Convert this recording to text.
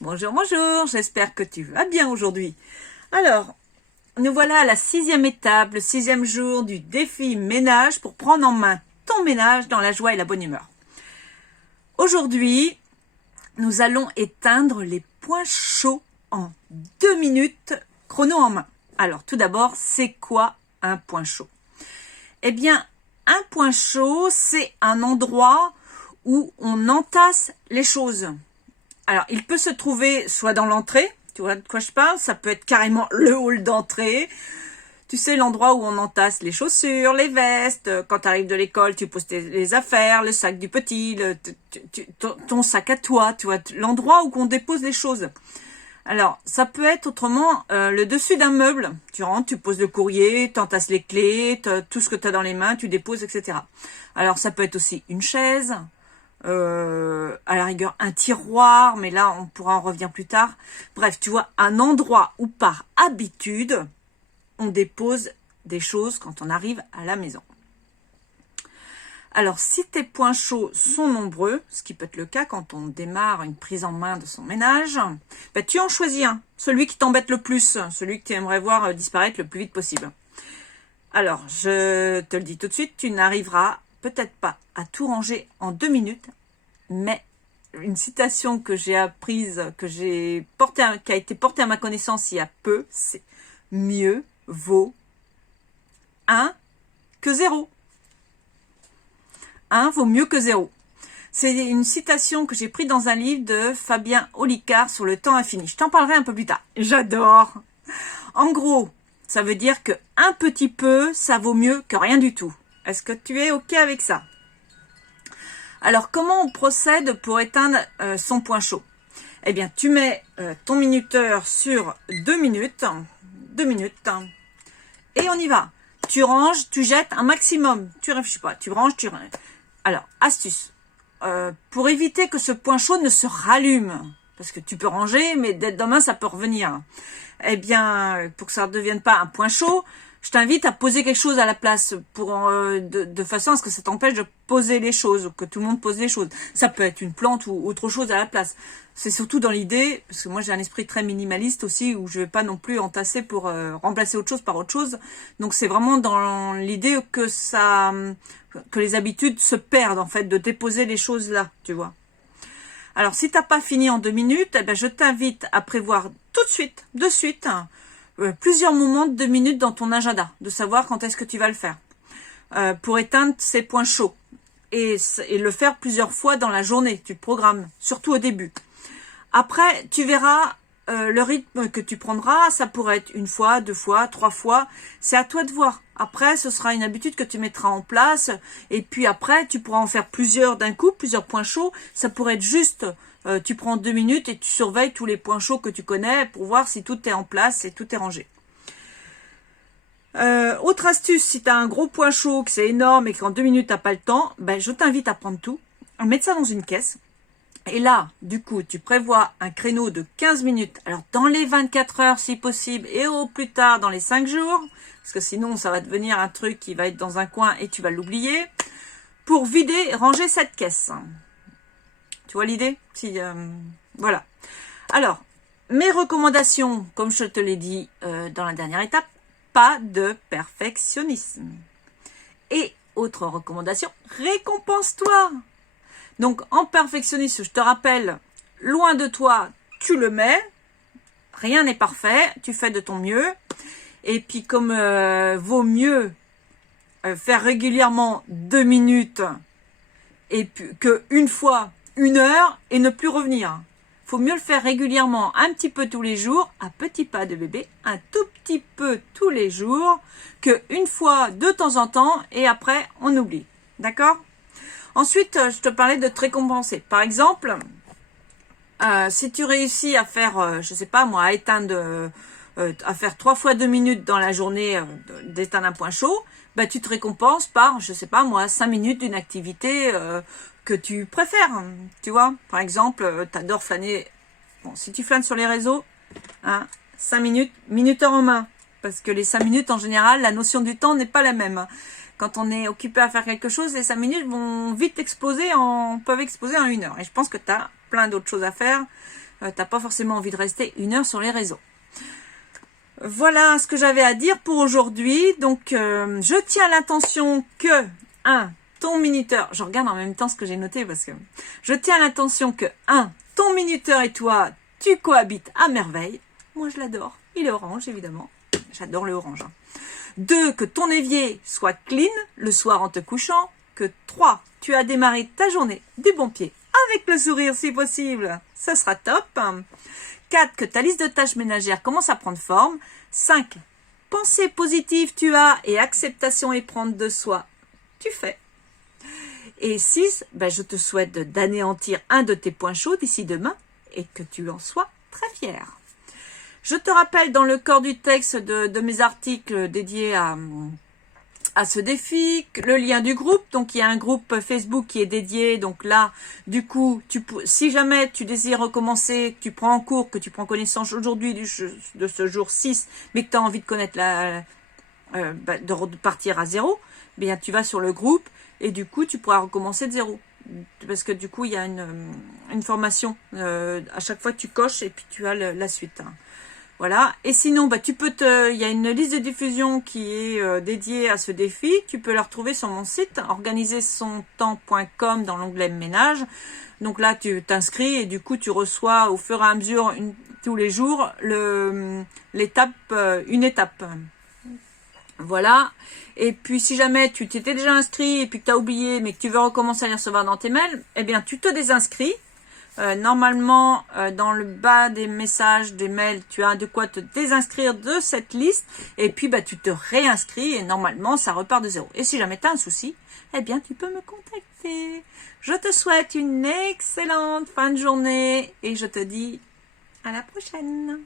Bonjour, bonjour, j'espère que tu vas bien aujourd'hui. Alors, nous voilà à la 6e étape, le 6e jour du défi ménage pour prendre en main ton ménage dans la joie et la bonne humeur. Aujourd'hui, nous allons éteindre les points chauds en 2 minutes, chrono en main. Alors, tout d'abord, c'est quoi un point chaud? Eh bien, un point chaud, c'est un endroit où on entasse les choses. Alors, il peut se trouver soit dans l'entrée, tu vois de quoi je parle, ça peut être carrément le hall d'entrée. Tu sais, l'endroit où on entasse les chaussures, les vestes, quand tu arrives de l'école, tu poses les affaires, le sac du petit, ton sac à toi, tu vois, l'endroit où on dépose les choses. Alors, ça peut être autrement le dessus d'un meuble. Tu rentres, tu poses le courrier, tu entasses les clés, tout ce que tu as dans les mains, tu déposes, etc. Alors, ça peut être aussi une chaise, à la rigueur un tiroir, mais là on pourra en revenir plus tard. Bref, tu vois, un endroit où par habitude on dépose des choses quand on arrive à la maison. Alors si tes points chauds sont nombreux, ce qui peut être le cas quand on démarre une prise en main de son ménage, ben, tu en choisis un, celui qui t'embête le plus, celui que tu aimerais voir disparaître le plus vite possible. Alors je te le dis tout de suite, tu n'arriveras peut-être pas à tout ranger en 2 minutes, mais une citation que j'ai apprise, qui a été portée à ma connaissance il y a peu, c'est « Mieux vaut 1 que 0 ». 1 vaut mieux que 0. C'est une citation que j'ai prise dans un livre de Fabien Olicard sur le temps infini. Je t'en parlerai un peu plus tard. J'adore. En gros, ça veut dire que un petit peu, ça vaut mieux que rien du tout. Est-ce que tu es OK avec ça? Alors, comment on procède pour éteindre son point chaud? Eh bien, tu mets ton minuteur sur 2 minutes. 2 minutes. Et on y va. Tu ranges, tu jettes un maximum. Tu réfléchis pas. Tu ranges, tu ranges. Alors, astuce. Pour éviter que ce point chaud ne se rallume. Parce que tu peux ranger, mais dès demain, ça peut revenir. Eh bien, pour que ça ne devienne pas un point chaud, je t'invite à poser quelque chose à la place de façon à ce que ça t'empêche de poser les choses, que tout le monde pose les choses. Ça peut être une plante ou autre chose à la place. C'est surtout dans l'idée, parce que moi j'ai un esprit très minimaliste aussi, où je vais pas non plus entasser pour remplacer autre chose par autre chose. Donc c'est vraiment dans l'idée que les habitudes se perdent en fait, de déposer les choses là, tu vois. Alors si t'as pas fini en 2 minutes, eh ben, je t'invite à prévoir tout de suite, plusieurs moments de 2 minutes dans ton agenda, de savoir quand est-ce que tu vas le faire, pour éteindre ces points chauds, et le faire plusieurs fois dans la journée, tu programmes, surtout au début. Après, tu verras le rythme que tu prendras, ça pourrait être 1 fois, 2 fois, 3 fois, c'est à toi de voir. Après, ce sera une habitude que tu mettras en place, et puis après, tu pourras en faire plusieurs d'un coup, plusieurs points chauds, ça pourrait être juste... tu prends 2 minutes et tu surveilles tous les points chauds que tu connais pour voir si tout est en place et tout est rangé. Autre astuce, si tu as un gros point chaud, que c'est énorme et qu'en 2 minutes tu n'as pas le temps, ben, je t'invite à prendre tout, à mettre ça dans une caisse. Et là, du coup, tu prévois un créneau de 15 minutes. Alors, dans les 24 heures si possible et au plus tard dans les 5 jours, parce que sinon ça va devenir un truc qui va être dans un coin et tu vas l'oublier, pour vider et ranger cette caisse. Tu vois l'idée? Voilà. Alors, mes recommandations, comme je te l'ai dit dans la dernière étape, pas de perfectionnisme. Et autre recommandation, récompense-toi. Donc, en perfectionnisme, je te rappelle, loin de toi, tu le mets. Rien n'est parfait, tu fais de ton mieux. Et puis, comme vaut mieux faire régulièrement 2 minutes et puis que 1 fois 1 heure et ne plus revenir. Faut mieux le faire régulièrement, un petit peu tous les jours, à petits pas de bébé, un tout petit peu tous les jours, que 1 fois de temps en temps et après on oublie. D'accord? Ensuite, je te parlais de te récompenser. Par exemple, si tu réussis à faire, je sais pas moi, à faire 3 fois 2 minutes dans la journée d'éteindre un point chaud, bah tu te récompenses par, je sais pas moi, 5 minutes d'une activité que tu préfères, tu vois. Par exemple, t'adores flâner. Bon, si tu flânes sur les réseaux, hein, 5 minutes, minuteur en main. Parce que les 5 minutes, en général, la notion du temps n'est pas la même. Quand on est occupé à faire quelque chose, les 5 minutes vont vite peuvent exploser en 1 heure. Et je pense que tu as plein d'autres choses à faire, t'as pas forcément envie de rester 1 heure sur les réseaux. Voilà ce que j'avais à dire pour aujourd'hui. Donc, je tiens l'attention que, ton minuteur, je regarde en même temps ce que j'ai noté parce que je tiens l'attention que, ton minuteur et toi, tu cohabites à merveille. Moi, je l'adore. Il est orange, évidemment. J'adore le orange. 2, que ton évier soit clean le soir en te couchant. Que 3, tu as démarré ta journée du bon pied avec le sourire si possible. Ça sera top. 4, que ta liste de tâches ménagères commence à prendre forme. 5, pensée positive tu as et acceptation et prendre de soi, tu fais. Et 6, je te souhaite d'anéantir un de tes points chauds d'ici demain et que tu en sois très fier. Je te rappelle dans le corps du texte de mes articles dédiés à ce défi, le lien du groupe. Donc il y a un groupe Facebook qui est dédié. Donc là, du coup, si jamais tu désires recommencer, que tu prends en cours, que tu prends connaissance aujourd'hui de ce jour 6, mais que tu as envie de connaître de repartir à 0, bien tu vas sur le groupe et du coup tu pourras recommencer de 0. Parce que du coup il y a une formation. À chaque fois tu coches et puis tu as la suite. Voilà. Et sinon, il y a une liste de diffusion qui est dédiée à ce défi. Tu peux la retrouver sur mon site, organisersontemps.com dans l'onglet ménage. Donc là, tu t'inscris et du coup, tu reçois au fur et à mesure, tous les jours, une étape. Voilà. Et puis, si jamais tu t'étais déjà inscrit et puis que tu as oublié, mais que tu veux recommencer à les recevoir dans tes mails, eh bien, tu te désinscris. Normalement, dans le bas des messages, des mails, tu as de quoi te désinscrire de cette liste. Et puis, tu te réinscris et normalement, ça repart de 0. Et si jamais tu as un souci, eh bien, tu peux me contacter. Je te souhaite une excellente fin de journée et je te dis à la prochaine.